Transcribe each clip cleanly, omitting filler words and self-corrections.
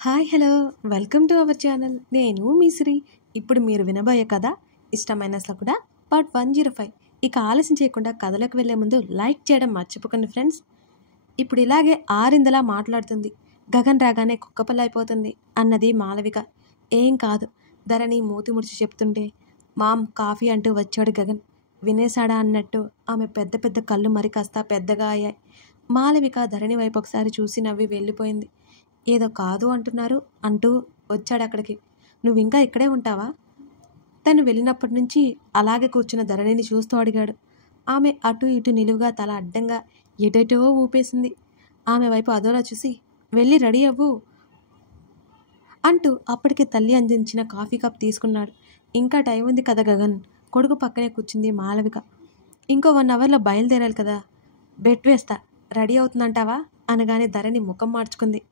Hi hello welcome to our channel. నేను మీ శ్రీ. ఇప్పుడు మీరు వినబోయే కథ ఇష్టమైన సకుడ పార్ట్ 105. ఇక ఆలస్యం చేయకుండా కథలోకి వెళ్ళే ముందు లైక్ చేయడం మర్చిపోకండి ఫ్రెండ్స్. ఇప్పుడు ఇలాగే ఆరిందలా మాట్లాడుతుంది. గగన్ రాగానే కుక్కపల్లి అయిపోతుంది అన్నది మాలవిక. ఏం కాదు ధరణి మూతి ముడిచి చెప్తుంటే మామ్ కాఫీ అంటూ వచ్చాడు గగన్. వినేశాడా అన్నట్టు ఆమె పెద్ద పెద్ద కళ్ళు మరి కాస్త పెద్దగా అయ్యాయి. మాలవిక ధరణి వైపు ఒకసారి చూసి నవ్వి వెళ్ళిపోయింది. ఏదో కాదు అంటున్నారు అంటూ వచ్చాడు అక్కడికి. నువ్వు ఇంకా ఇక్కడే ఉంటావా? తను వెళ్ళినప్పటి నుంచి అలాగే కూర్చున్న ధరణిని చూస్తూ అడిగాడు. ఆమె అటు ఇటు నిలువుగా తల అడ్డంగా ఎటెటో ఊపేసింది. ఆమె వైపు అదోలా చూసి వెళ్ళి రెడీ అవ్వు అంటూ అప్పటికి తల్లి అందించిన కాఫీ కప్ తీసుకున్నాడు. ఇంకా టైం ఉంది కదా గగన్. కొడుకు పక్కనే కూర్చుంది మాలవిక. ఇంకో 1 అవర్లో బయలుదేరాలి కదా, బెట్ వేస్తా, రెడీ అవుతుందంటావా అనగానే ధరణి ముఖం మార్చుకుంది.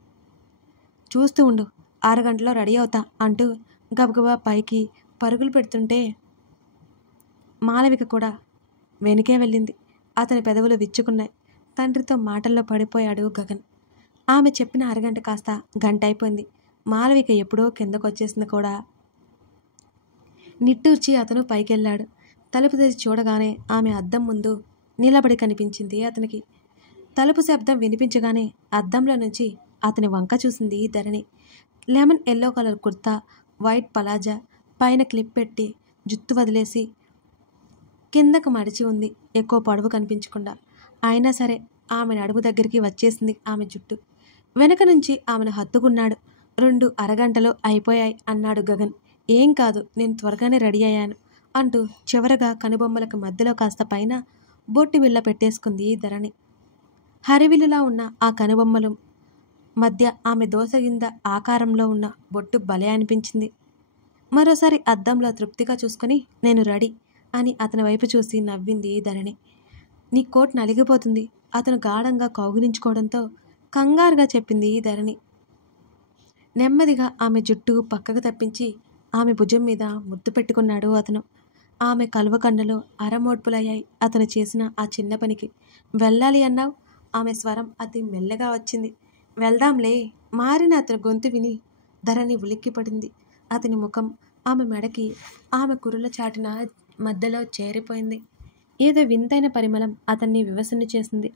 చూస్తూ ఉండు, 6 గంటల్లో రెడీ అవుతా అంటూ గబగబా పైకి పరుగులు పెడుతుంటే మాలవిక కూడా వెనుకే వెళ్ళింది. అతని పెదవులు విచ్చుకున్నాయి. తండ్రితో మాటల్లో పడిపోయాడు గగన్. ఆమె చెప్పిన 6 గంట కాస్త గంట అయిపోయింది. మాలవిక ఎప్పుడో కిందకొచ్చేసింది కూడా. నిట్టూర్చి అతను పైకెళ్ళాడు. తలుపు తెరిచి చూడగానే ఆమె అద్దం ముందు నిలబడి కనిపించింది అతనికి. తలుపు శబ్దం వినిపించగానే అద్దంలో నుంచి అతని వంక చూసింది Dharani. Lemon yellow colour kurta, white palazzo, పైన క్లిప్ పెట్టి జుత్తు వదిలేసి కిందకు మడిచి ఉంది, ఎక్కువ పొడవు కనిపించకుండా. అయినా సరే ఆమె నడుము దగ్గరికి వచ్చేసింది ఆమె జుట్టు. వెనక నుంచి ఆమెను హత్తుకున్నాడు. 2 అరగంటలు అయిపోయాయి అన్నాడు గగన్. ఏం కాదు, నేను త్వరగానే రెడీ అయ్యాను అంటూ చివరగా కనుబొమ్మలకు మధ్యలో కాస్త పైన బొట్టు బిళ్ళ పెట్టేసుకుంది ధరణి. హరివిల్లులా ఉన్న ఆ కనుబొమ్మలు మధ్య ఆమె దోసగింద ఆకారంలో ఉన్న బొట్టు భలే అనిపించింది. మరోసారి అద్దంలో తృప్తిగా చూసుకొని నేను రెడీ అని అతని వైపు చూసి నవ్వింది ధరణి. నీ కోట్ నలిగిపోతుంది అతను గాఢంగా కౌగిలించుకోవడంతో కంగారుగా చెప్పింది ధరణి. నెమ్మదిగా ఆమె జుట్టు పక్కకు తప్పించి ఆమె భుజం మీద ముద్దు పెట్టుకున్నాడు అతను. ఆమె కలువ కన్నులో అరమోడ్పులయ్యాయి అతను చేసిన ఆ చిన్న పనికి. వెళ్ళాలి అన్నావు? ఆమె స్వరం అతి మెల్లగా వచ్చింది. వెళ్దాంలే. మారిన అతని గొంతు విని ధరణి ఉలిక్కిపడింది. అతని ముఖం ఆమె మెడకి ఆమె కురుల చాటున మధ్యలో చేరిపోయింది. ఏదో వింతైన పరిమళం అతన్ని వివసన చేసింది.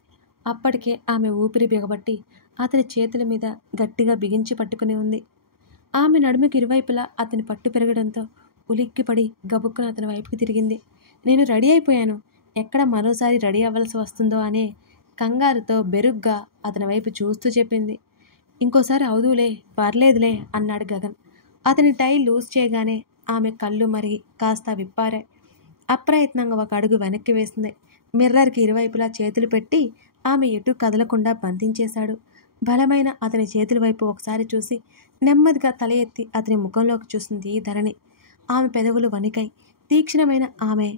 అప్పటికే ఆమె ఊపిరి బిగబట్టి అతని చేతుల మీద గట్టిగా బిగించి పట్టుకుని ఉంది. ఆమె నడుముకి ఇరువైపులా అతని పట్టు పెరగడంతో ఉలిక్కిపడి గబుక్కున అతని వైపుకి తిరిగింది. నేను రెడీ అయిపోయాను, ఎక్కడ మరోసారి రెడీ అవ్వాల్సి వస్తుందో అనే కంగారుతో బెరుగ్గా అతని వైపు చూస్తూ చెప్పింది. ఇంకోసారి అవుదులే, పర్లేదులే అన్నాడు గగన్. అతని టై లూజ్ చేయగానే ఆమె కళ్ళు మరిగి కాస్త విప్పారాయి. అప్రయత్నంగా ఒక అడుగు వెనక్కి వేసింది. మిర్రర్కి ఇరువైపులా చేతులు పెట్టి ఆమె ఎటు కదలకుండా బంధించేశాడు. బలమైన అతని చేతుల వైపు ఒకసారి చూసి నెమ్మదిగా తల ఎత్తి అతని ముఖంలోకి చూసింది ధరణి. ఆమె పెదవులు వణికాయి. తీక్షణమైన ఆమె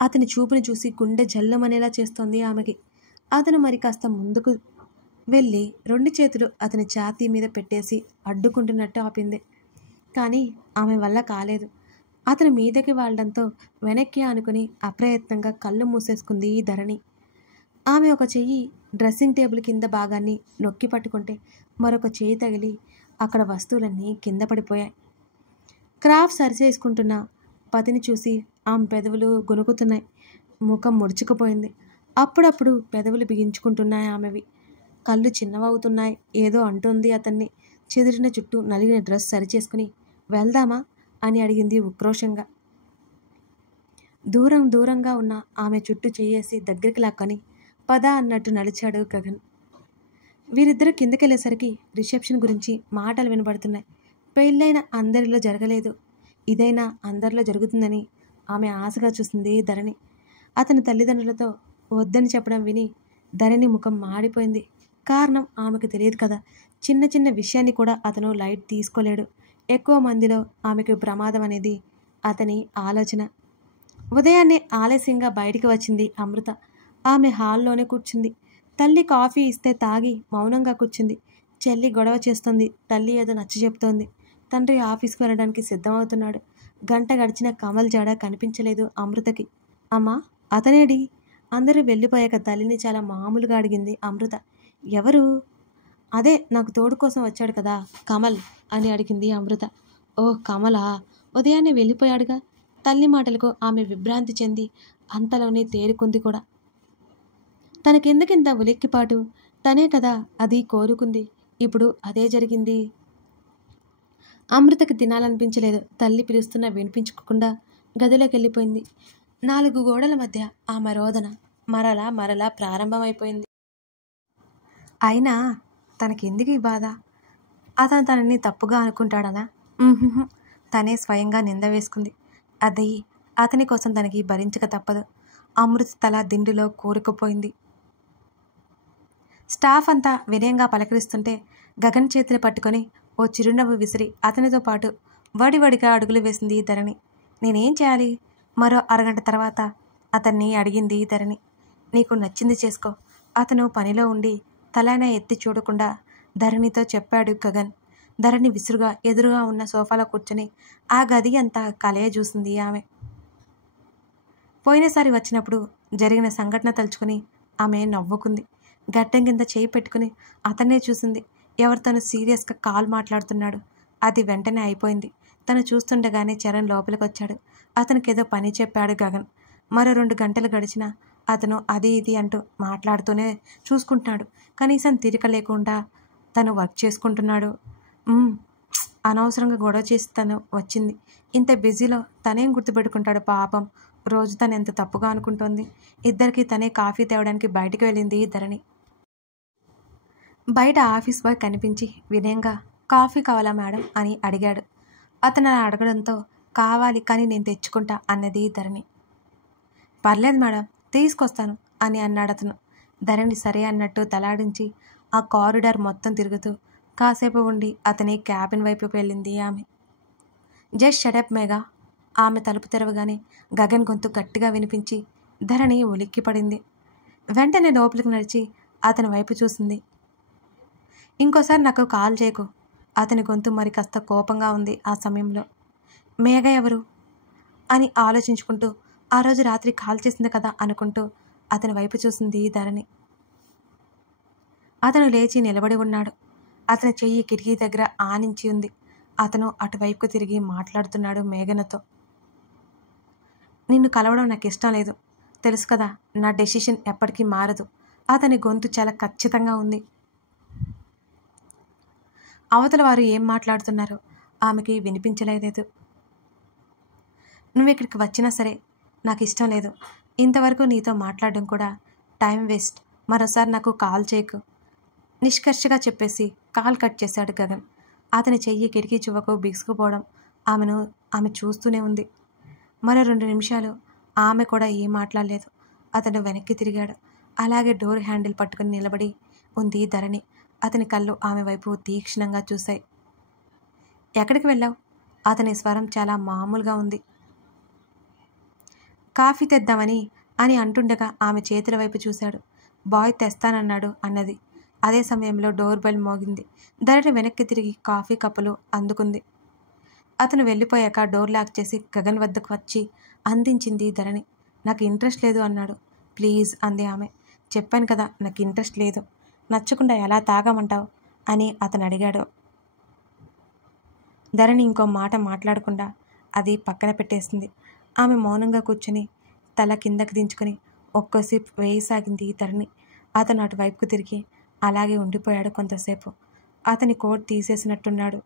అతని చూపుని చూసి గుండె జల్లుమనేలా చేస్తోంది ఆమెకి. అతను మరి కాస్త ముందుకు వెళ్ళి 2 చేతులు అతని ఛాతీ మీద పెట్టేసి అడ్డుకుంటున్నట్టు ఆపింది. కానీ ఆమె వల్ల కాలేదు. అతని మీదకి వాళ్లడంతో వెనక్కి ఆనుకుని అప్రయత్నంగా కళ్ళు మూసేసుకుంది ధరణి. ఆమె ఒక చెయ్యి డ్రెస్సింగ్ టేబుల్ కింద భాగాన్ని నొక్కి పట్టుకుంటే మరొక చెయ్యి తగిలి అక్కడ వస్తువులన్నీ కింద పడిపోయాయి. క్రాఫ్ సరిచేసుకుంటున్న పతిని చూసి ఆమె పెదవులు గొనుకుతున్నాయి. ముఖం ముడుచుకుపోయింది. అప్పుడప్పుడు పెదవులు బిగించుకుంటున్నాయి ఆమెవి. కళ్ళు చిన్నవవుతున్నాయి. ఏదో అంటుంది అతన్ని. చెదిరిన చుట్టూ నలిగిన డ్రెస్ సరిచేసుకుని వెళ్దామా అని అడిగింది ఉక్రోషంగా. దూరంగా ఉన్న ఆమె చుట్టూ చెయ్యేసి దగ్గరికి లాక్కొని పద అన్నట్టు నడిచాడు గగన్. వీరిద్దరూ కిందకెళ్ళేసరికి రిసెప్షన్ గురించి మాటలు వినబడుతున్నాయి. పెళ్ళైన అందరిలో జరగలేదు, ఇదైనా అందరిలో జరుగుతుందని ఆమె ఆశగా చూసింది ధరణి. అతని తల్లిదండ్రులతో వద్దని చెప్పడం విని ధరణి ముఖం మాడిపోయింది. కారణం ఆమెకు తెలియదు కదా. చిన్న చిన్న విషయాన్ని కూడా అతను లైట్ తీసుకోలేడు. ఎక్కువ మందిలో ఆమెకు ప్రమాదం అనేది అతని ఆలోచన. ఉదయాన్నే ఆలస్యంగా బయటికి వచ్చింది అమృత. ఆమె హాల్లోనే కూర్చుంది. తల్లి కాఫీ ఇస్తే తాగి మౌనంగా కూర్చుంది. చెల్లి గొడవ చేస్తుంది. తల్లి ఏదో నచ్చ చెప్తోంది. తండ్రి ఆఫీస్కి వెళ్ళడానికి సిద్ధమవుతున్నాడు. గంట గడిచిన కమల్ జాడ కనిపించలేదు అమృతకి. అమ్మా, అతనేడి? అందరూ వెళ్ళిపోయాక తల్లిని చాలా మామూలుగా అడిగింది అమృత. ఎవరు అదే నాకు తోడు కోసం వచ్చాడు కదా కమల్ అని అడిగింది అమృత. ఓ కమలా, ఉదయాన్నే వెళ్ళిపోయాడుగా. తల్లి మాటలకు ఆమె విభ్రాంతి చెంది అంతలోనే తేరుకుంది కూడా. తనకెందుకింత ఉలిక్కిపాటు? తనే కదా అది కోరుకుంది. ఇప్పుడు అదే జరిగింది. అమృతకి తినాలనిపించలేదు. తల్లి పిలుస్తున్నా వినిపించుకోకుండా గదిలోకి వెళ్ళిపోయింది. 4 గోడల మధ్య ఆమె రోదన మరలా మరలా ప్రారంభమైపోయింది. అయినా తనకెందుకు ఈ బాధ? అతను తనని తప్పుగా అనుకుంటాడనా? తనే స్వయంగా నింద వేసుకుంది. అది అతని కోసం తనకి భరించక తప్పదు. అమృత తల దిండులో కూరుకుపోయింది. స్టాఫ్ అంతా వినయంగా పలకరిస్తుంటే గగన్ చేతులు పట్టుకొని ఓ చిరునవ్వు విసిరి అతనితో పాటు వడివడిగా అడుగులు వేసింది ధరణి. నేనేం చేయాలి? మరో అరగంట తర్వాత అతన్ని అడిగింది ధరణి. నీకు నచ్చింది చేసుకో. అతను పనిలో ఉండి తలైనా ఎత్తి చూడకుండా ధరణితో చెప్పాడు గగన్. ధరణి విసురుగా ఎదురుగా ఉన్న సోఫాలో కూర్చొని ఆ గది అంతా కలయ చూసింది ఆమె. పోయినసారి వచ్చినప్పుడు జరిగిన సంఘటన తలుచుకుని ఆమె నవ్వుకుంది. గడ్డం కింద చేయి పెట్టుకుని అతన్నే చూసింది. ఎవరితోనూ సీరియస్గా కాల్ మాట్లాడుతున్నాడు. అది వెంటనే అయిపోయింది. తను చూస్తుండగానే చరణ్ లోపలికి వచ్చాడు. అతనికేదో పని చెప్పాడు గగన్. మరో 2 గంటలు గడిచినా అతను అది ఇది అంటూ మాట్లాడుతూనే చూసుకుంటున్నాడు. కనీసం తీరిక లేకుండా తను వర్క్ చేసుకుంటున్నాడు. అనవసరంగా గొడవ చేసి తను వచ్చింది. ఇంత బిజీలో తనేం గుర్తుపెట్టుకుంటాడు పాపం. రోజు తను ఎంత తప్పుగా అనుకుంటోంది. ఇద్దరికి తనే కాఫీ తేవడానికి బయటికి వెళ్ళింది ధరణి. బయట ఆఫీస్ బాయ్ కనిపించి వినయంగా కాఫీ కావాలా మేడం అని అడిగాడు. అతను అలా అడగడంతో కావాలి, కానీ నేను తెచ్చుకుంటా అన్నది ధరణి. పర్లేదు మేడం, తీసుకొస్తాను అని అన్నాడు అతను. ధరణి సరే అన్నట్టు తలాడించి ఆ కారిడార్ మొత్తం తిరుగుతూ కాసేపు ఉండి అతని క్యాబిన్ వైపు వెళ్ళింది ఆమె. Just shut up Megha. ఆమె తలుపు తెరవగానే గగన్ గొంతు గట్టిగా వినిపించి ధరణి ఉలిక్కిపడింది. వెంటనే లోపలికి నడిచి అతని వైపు చూసింది. ఇంకోసారి నాకు కాల్ చేయకు. అతని గొంతు మరి కాస్త కోపంగా ఉంది ఆ సమయంలో. మేఘ ఎవరు అని ఆలోచించుకుంటూ ఆ రోజు రాత్రి కాల్ చేసింది కదా అనుకుంటూ అతని వైపు చూసింది ధరణి. అతను లేచి నిలబడి ఉన్నాడు. అతని చెయ్యి కిటికీ దగ్గర ఆనించి ఉంది. అతను అటువైపుకు తిరిగి మాట్లాడుతున్నాడు మేఘనతో. నిన్ను కలవడం నాకు ఇష్టం లేదు, తెలుసు కదా. నా డెసిషన్ ఎప్పటికీ మారదు. అతని గొంతు చాలా ఖచ్చితంగా ఉంది. అవతల వారు ఏం మాట్లాడుతున్నారో ఆమెకి వినిపించలేదు. నువ్వు ఇక్కడికి వచ్చినా సరే నాకు ఇష్టం లేదు. ఇంతవరకు నీతో మాట్లాడడం కూడా టైం వేస్ట్. మరోసారి నాకు కాల్ చేయకు నిష్కర్షగా చెప్పేసి కాల్ కట్ చేశాడు గగన్. అతని చెయ్యి కిటికీ చువ్వకు బిగుసుకుపోవడం ఆమె చూస్తూనే ఉంది. మరో 2 నిమిషాలు ఆమె కూడా ఏం మాట్లాడలేదు. అతను వెనక్కి తిరిగాడు. అలాగే డోర్ హ్యాండిల్ పట్టుకుని నిలబడి ఉంది ధరణి. అతని కళ్ళు ఆమె వైపు తీక్షణంగా చూశాయి. ఎక్కడికి వెళ్ళావు? అతని స్వరం చాలా మామూలుగా ఉంది. కాఫీ తెద్దామని అని అంటుండగా ఆమె చేతుల వైపు చూశాడు. బాయ్ తెస్తానన్నాడు అన్నది. అదే సమయంలో డోర్ బెల్ మోగింది. ధరణి వెనక్కి తిరిగి కాఫీ కప్పులు అందుకుంది. అతను వెళ్ళిపోయాక డోర్ లాక్ చేసి గగన్ వద్దకు వచ్చి అందించింది ధరణి. నాకు ఇంట్రెస్ట్ లేదు అన్నాడు. ప్లీజ్ అంది ఆమె. చెప్పాను కదా నాకు ఇంట్రెస్ట్ లేదు. నచ్చకుండా ఎలా తాగమంటావు అని అతను అడిగాడు. ధరణి ఇంకో మాట మాట్లాడకుండా అది పక్కన పెట్టేసింది. ఆమె మౌనంగా కూర్చొని తల కిందకి దించుకొని ఒక్కో సిప్ వేయసాగింది ధరణి. అతను అటువైపుకు తిరిగి అలాగే ఉండిపోయాడు కొంతసేపు. అతని కోట్ తీసేసినట్టున్నాడు.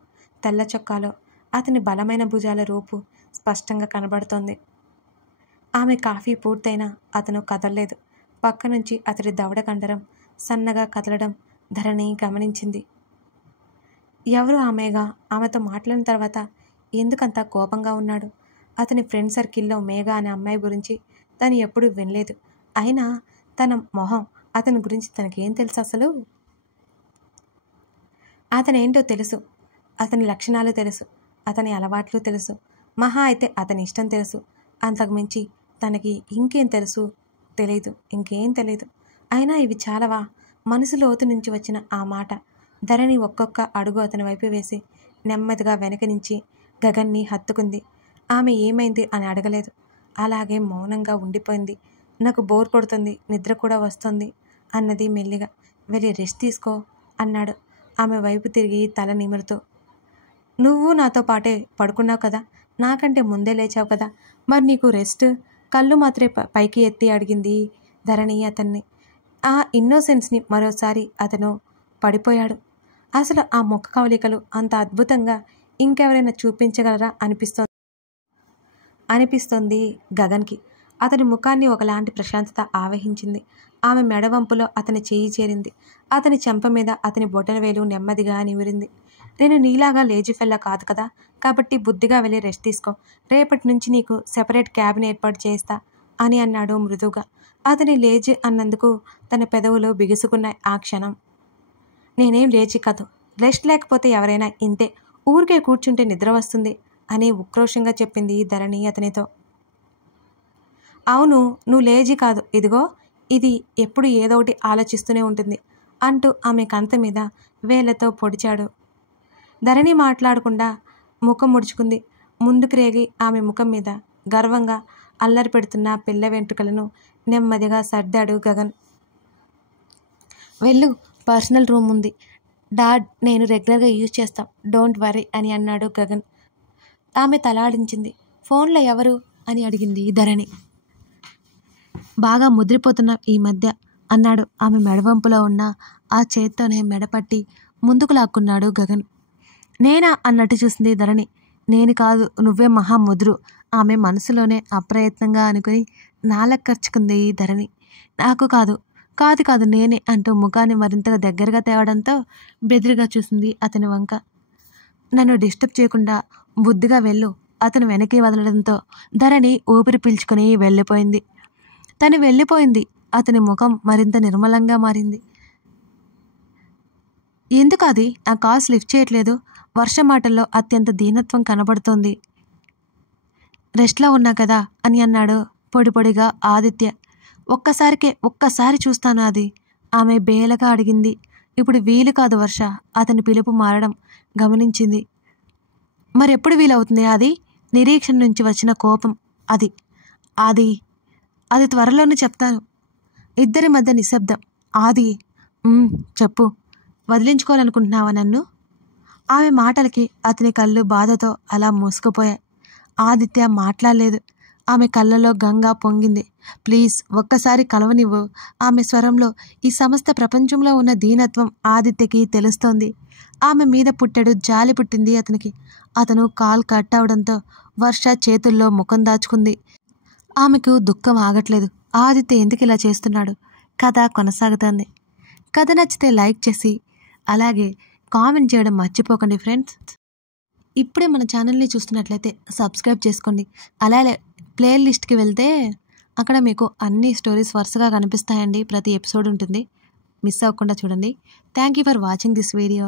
తెల్ల చొక్కాలో అతని బలమైన భుజాల రూపు స్పష్టంగా కనబడుతోంది. ఆమె కాఫీ పూర్తయినా అతను కదలలేదు. పక్క నుంచి అతడి దవడ కండరం సన్నగా కదలడం ధరణి గమనించింది. ఎవరు ఆమెగా? ఆమెతో మాట్లాడిన తర్వాత ఎందుకంత కోపంగా ఉన్నాడు? అతని ఫ్రెండ్ సర్కిల్లో మేఘ అనే అమ్మాయి గురించి తను ఎప్పుడూ వినలేదు. అయినా తన మొహం, అతని గురించి తనకేం తెలుసు అసలు? అతనేంటో తెలుసు, అతని లక్షణాలు తెలుసు, అతని అలవాట్లు తెలుసు, మహా అయితే అతని ఇష్టం తెలుసు. అంతకుమించి తనకి ఇంకేం తెలుసు? తెలీదు, ఇంకేం తెలీదు. అయినా ఇవి చాలవా? మనసు లోతు నుంచి వచ్చిన ఆ మాట. ధరణి ఒక్కొక్క అడుగు అతని వైపు వేసి నెమ్మదిగా వెనక నుంచి గగన్ని హత్తుకుంది. ఆమె ఏమైంది అని అడగలేదు. అలాగే మౌనంగా ఉండిపోయింది. నాకు బోర్ కొడుతుంది, నిద్ర కూడా వస్తుంది అన్నది మెల్లిగా. వెళ్ళి రెస్ట్ తీసుకో అన్నాడు. ఆమె వైపు తిరిగి తల నిమురుతూ. నువ్వు నాతో పాటే పడుకున్నావు కదా, నాకంటే ముందే లేచావు కదా, మరి నీకు రెస్ట్? కళ్ళు మాత్రమే పైకి ఎత్తి అడిగింది ధరణి అతన్ని. ఆ ఇన్నోసెన్స్ని మరోసారి అతను పడిపోయాడు. అసలు ఆ ముఖ కవలికలు అంత అద్భుతంగా ఇంకెవరైనా చూపించగలరా అనిపిస్తోంది గగన్కి. అతని ముఖాన్ని ఒకలాంటి ప్రశాంతత ఆవహించింది. ఆమె మెడవంపులో అతని చెయ్యి చేరింది. అతని చెంప మీద అతని బొటనవేలు నెమ్మదిగా నిమిరింది. నేను నీలాగా లేజీ ఫెల్లా కాదు కదా, కాబట్టి బుద్ధిగా వెళ్ళి రెస్ట్ తీసుకో. రేపటి నుంచి నీకు సెపరేట్ క్యాబిన్ ఏర్పాటు చేస్తా అని అన్నాడు మృదువుగా. అతని లేజీ అన్నందుకు తన పెదవులు బిగుసుకున్నాయి ఆ క్షణం. నేనేం లేజీ కాదు, రెస్ట్ లేకపోతే ఎవరైనా ఇంతే, ఊరికే కూర్చుంటే నిద్ర వస్తుంది అని ఉక్రోషంగా చెప్పింది ధరణి అతనితో. అవును, నువ్వు లేజీ కాదు, ఇదిగో ఇది ఎప్పుడు ఏదో ఒకటి ఆలోచిస్తూనే ఉంటుంది అంటూ ఆమె కంత మీద వేళ్లతో పొడిచాడు. ధరణి మాట్లాడకుండా ముఖం ముడుచుకుంది. ముందుకు రేగి ఆమె ముఖం మీద గర్వంగా అల్లరి పెడుతున్న పిల్ల వెంట్రుకలను నెమ్మదిగా సర్దాడు గగన్. వెళ్ళు, పర్సనల్ రూమ్ ఉంది, డాడ్ నేను రెగ్యులర్గా యూజ్ చేస్తాం, డోంట్ వరీ అని అన్నాడు గగన్. ఆమె తలాడించింది. ఫోన్లో ఎవరు అని అడిగింది ధరణి. బాగా ముద్రిపోతున్నాం ఈ మధ్య అన్నాడు. ఆమె మెడవంపులో ఉన్న ఆ చేత్తోనే మెడపట్టి ముందుకు లాక్కున్నాడు గగన్. నేనా అన్నట్టు చూసింది ధరణి. నేను కాదు, నువ్వే మహా ముదురు. ఆమె మనసులోనే అప్రయత్నంగా అనుకుని నాలుక ఖర్చుకుంది ధరణి. నాకు కాదు కాదు కాదు నేనే అంటూ ముఖాన్ని మరింతగా దగ్గరగా తేవడంతో బెదిరిగా చూసింది అతని వంక. నన్ను డిస్టర్బ్ చేయకుండా బుద్ధిగా వెళ్ళు అతను వెనక్కి వదలడంతో ధరణి ఊపిరి పీల్చుకుని వెళ్ళిపోయింది. తను వెళ్ళిపోయింది. అతని ముఖం మరింత నిర్మలంగా మారింది. ఎందుకు అది ఆ కాల్స్ లిఫ్ట్ చేయట్లేదు? వర్ష మాటల్లో అత్యంత దీనత్వం కనబడుతోంది. రెస్ట్లో ఉన్నా కదా అని అన్నాడు పొడి పొడిగా ఆదిత్య. ఒక్కసారి చూస్తాను అది ఆమె బేలగా అడిగింది. ఇప్పుడు వీలు కాదు వర్ష. అతని పిలుపు మారడం గమనించింది. మరెప్పుడు వీలవుతుంది? అది నిరీక్షణ నుంచి వచ్చిన కోపం. అది త్వరలోనే చెప్తాను. ఇద్దరి మధ్య నిశ్శబ్దం. ఆది చెప్పు, వదిలించుకోవాలనుకుంటున్నావా నన్ను? ఆమె మాటలకి అతని కళ్ళు బాధతో అలా మూసుకుపోయాయి. ఆదిత్య మాట్లాడలేదు. ఆమె కళ్ళలో గంగా పొంగింది. ప్లీజ్ ఒక్కసారి కలవనివ్వు. ఆమె స్వరంలో ఈ సమస్త ప్రపంచంలో ఉన్న దీనత్వం ఆదిత్యకి తెలుస్తోంది. ఆమె మీద పుట్టెడు జాలి పుట్టింది అతనికి. అతను కాల్ కట్ అవడంతో వర్ష చేతుల్లో ముఖం దాచుకుంది. ఆమెకు దుఃఖం ఆగట్లేదు. ఆదిత్య ఎందుకు ఇలా చేస్తున్నాడు? కథ కొనసాగుతోంది. కథ నచ్చితే లైక్ చేసి అలాగే కామెంట్ చేయడం మర్చిపోకండి ఫ్రెండ్స్. ఇప్పుడే మన ఛానల్ని చూస్తున్నట్లయితే సబ్స్క్రైబ్ చేసుకోండి. అలాగే ప్లేలిస్ట్కి వెళ్తే అక్కడ మీకు అన్ని స్టోరీస్ వరుసగా కనిపిస్తాయండి. ప్రతి ఎపిసోడ్ ఉంటుంది, మిస్ అవ్వకుండా చూడండి. Thank you for watching this video.